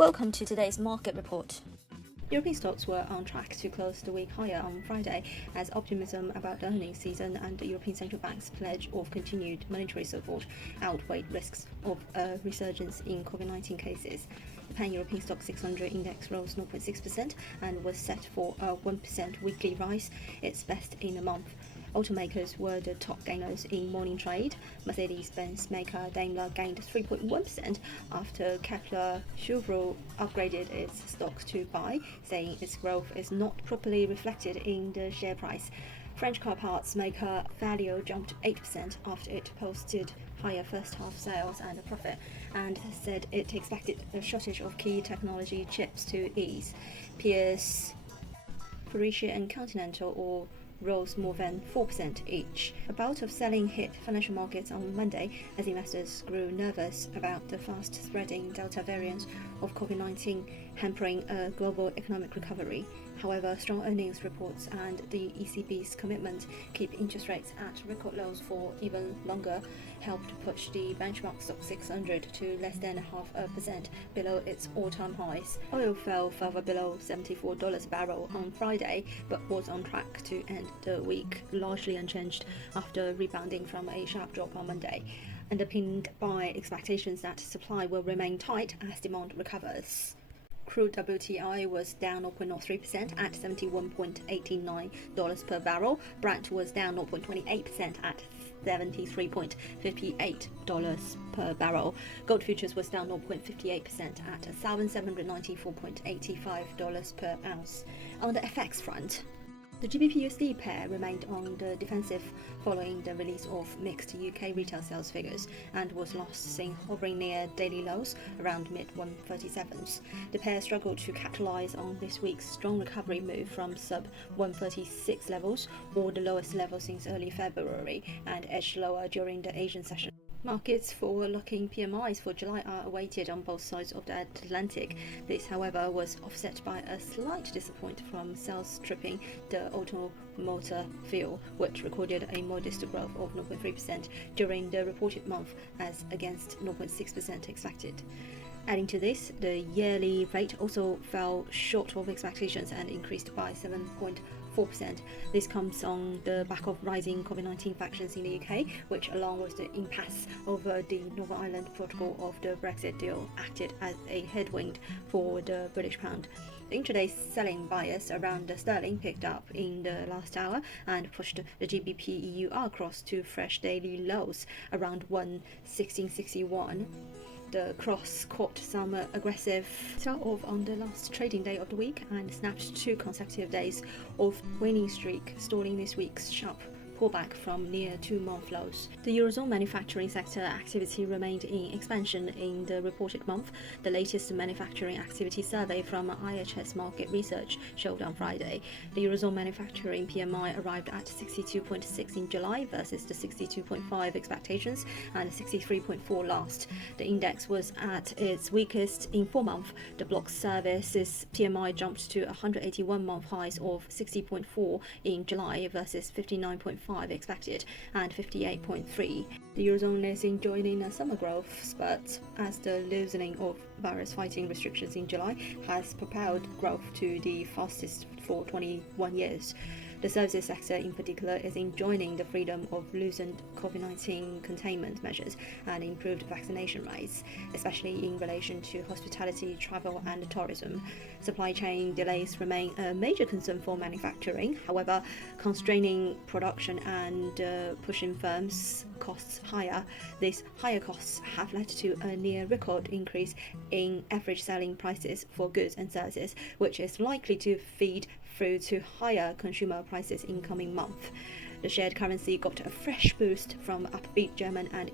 Welcome to today's market report. European stocks were on track to close the week higher on Friday as optimism about the earnings season and the European Central Bank's pledge of continued monetary support outweighed risks of a resurgence in COVID-19 cases. The Pan-European Stock 600 index rose 0.6% and was set for a 1% weekly rise, its best in a month. Automakers were the top gainers in morning trade. Mercedes-Benz maker Daimler gained 3.1% after Kepler Chevreux upgraded its stocks to buy, saying its growth is not properly reflected in the share price. French car parts maker Valeo jumped 8% after it posted higher first-half sales and a profit, and said it expected the shortage of key technology chips to ease. Peers Faurecia and Continental all rose more than 4% each. A bout of selling hit financial markets on Monday as investors grew nervous about the fast-spreading Delta variant of COVID-19 hampering a global economic recovery. However, strong earnings reports and the ECB's commitment to keep interest rates at record lows for even longer helped push the benchmark stock 600 to less than 0.5% below its all-time highs. Oil fell further below $74 a barrel on Friday, but was on track to end the week largely unchanged after rebounding from a sharp drop on Monday, underpinned by expectations that supply will remain tight as demand recovers. Crude WTI was down 0.03% at $71.89 per barrel. Brent was down 0.28% at $73.58 per barrel. Gold futures was down 0.58% at $1,794.85 per ounce. On the FX front, the GBP-USD pair remained on the defensive following the release of mixed UK retail sales figures and was last seen hovering near daily lows around mid-137s. The pair struggled to capitalise on this week's strong recovery move from sub-136 levels, or the lowest level since early February, and edged lower during the Asian session. Markets forward-looking PMIs for July are awaited on both sides of the Atlantic. This, however, was offset by a slight disappointment from sales tripping the automotive field, which recorded a modest growth of 0.3% during the reported month as against 0.6% expected. Adding to this, the yearly rate also fell short of expectations and increased by 7.4%. This comes on the back of rising COVID-19 infections in the UK, which, along with the impasse over the Northern Ireland protocol of the Brexit deal, acted as a headwind for the British pound. The intraday selling bias around the sterling picked up in the last hour and pushed the GBP EUR across to fresh daily lows around 1.1661. The cross caught some aggressive sell-off on the last trading day of the week and snapped 2 consecutive days of winning streak, stalling this week's sharp pullback from near 2-month lows. The Eurozone manufacturing sector activity remained in expansion in the reported month. The latest manufacturing activity survey from IHS Market Research showed on Friday. The Eurozone manufacturing PMI arrived at 62.6 in July versus the 62.5 expectations and 63.4 last. The index was at its weakest in 4 months. The bloc services PMI jumped to 181-month highs of 60.4 in July versus 59.5 expected and 58.3. The Eurozone is enjoying a summer growth spurt as the loosening of virus fighting restrictions in July has propelled growth to the fastest for 21 years. The services sector in particular is enjoying the freedom of loosened COVID-19 containment measures and improved vaccination rates, especially in relation to hospitality, travel and tourism. Supply chain delays remain a major concern for manufacturing. However, constraining production and pushing firms' costs higher. These higher costs have led to a near record increase in average selling prices for goods and services, which is likely to feed through to higher consumer prices in coming months. The shared currency got a fresh boost from upbeat German and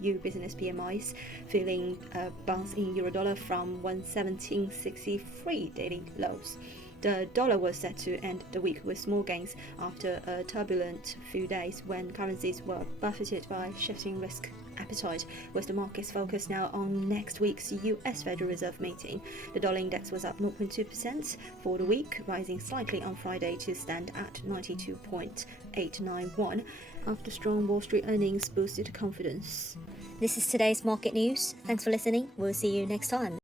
EU business PMIs, feeling a bounce in Eurodollar from 117.63 daily lows. The dollar was set to end the week with small gains after a turbulent few days when currencies were buffeted by shifting risk appetite, with the market's focus now on next week's US Federal Reserve meeting. The dollar index was up 0.2% for the week, rising slightly on Friday to stand at 92.891 after strong Wall Street earnings boosted confidence. This is today's market news. Thanks for listening. We'll see you next time.